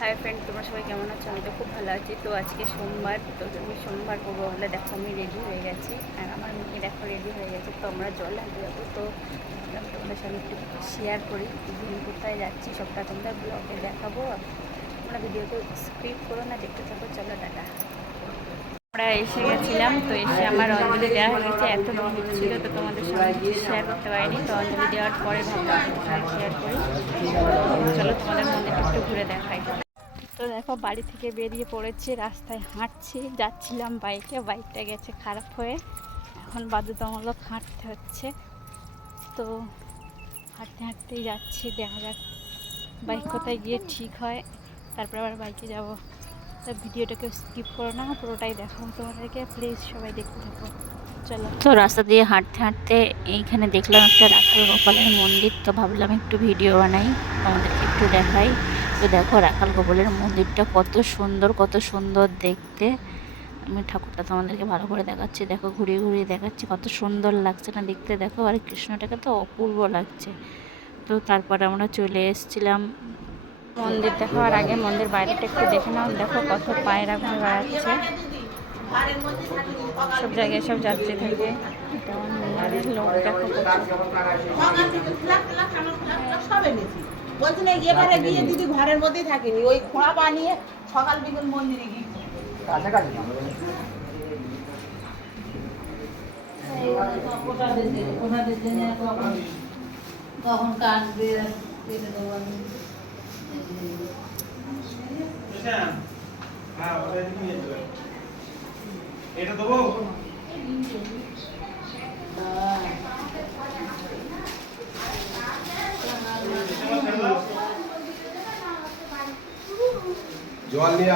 Hi friend, তোমরা সবাই কেমন আছো? আমি তো খুব ভালো আছি। তো আজকে সোমবার, তো আমি সোমবার করবো বলে দেখো আমি রেডি হয়ে গেছি, আর আমার মেয়ে দেখো রেডি হয়ে গেছে। তো আমরা জল আনতে যাবো, তো ভাবলাম তোমাদের সঙ্গে একটু শেয়ার করি দিন কোথায় যাচ্ছি, সবটা তোমরা ব্লগে দেখাবো। তোমরা ভিডিওকে স্কিপ করো না, দেখতে থাকো। চলো টাটা। আমরা এসে গেছিলাম, তো এসে আমার অঞ্জলি দেওয়া হয়ে গেছে। এত ভিড় ছিল, তো তোমাদের সঙ্গে কিছু শেয়ার করতে পারিনি। তো অঞ্জলি দেওয়ার পরে ভাবলাম তোমাদের সঙ্গে শেয়ার করি। তো চলো তোমাদের মন্দিরটা একটু ঘুরে দেখাই। তো দেখো বাড়ি থেকে বেরিয়ে পড়েছি, রাস্তায় হাঁটছি, যাচ্ছিলাম বাইকটা গেছে খারাপ হয়ে, এখন বাধ্যতামূলক হাঁটতে হচ্ছে। তো হাঁটতে হাঁটতেই যাচ্ছি, দেখা যাক বাইক কোথায় গিয়ে ঠিক হয়, তারপর আবার বাইকে যাব। তো ভিডিওটাকে স্কিপ করো না, পুরোটাই দেখাবো তোমাদেরকে, প্লিজ সবাই দেখতে থাকো। চলো। তো রাস্তা দিয়ে হাঁটতে হাঁটতে এইখানে দেখলাম একটা রাখাল গোপালের মন্দির, তো ভাবলাম একটু ভিডিও বানাই, তোমাদেরকে একটু দেখাই। তো দেখো রাখাল গোপালের মন্দিরটা কত সুন্দর দেখতে। আমি ঠাকুরটা তোমাদেরকে ভালো করে দেখাচ্ছি, দেখো ঘুরিয়ে ঘুরিয়ে দেখাচ্ছি, কত সুন্দর লাগছে না দেখতে। দেখো আর কৃষ্ণটাকে তো অপূর্ব লাগছে। তো তারপরে আমরা চলে এসেছিলাম মন্দির দেখার আগে মন্দির বাইরেটা একটু দেখে নাও। দেখো কত পায়রা ঘুরে বেড়াচ্ছে, সব জায়গায় সব যাত্রী থাকে। এটা মন্দিরের লোক দেখো বলছি না এবারে গিয়ে দিদি ঘরের মধ্যেই থাকেনি, ওই খোঁড়া বানিয়ে সকাল বিকেল মন্দিরে গিয়েছে। কাছাকাছি কখন কাটবে এটা দেবো জল নিয়ে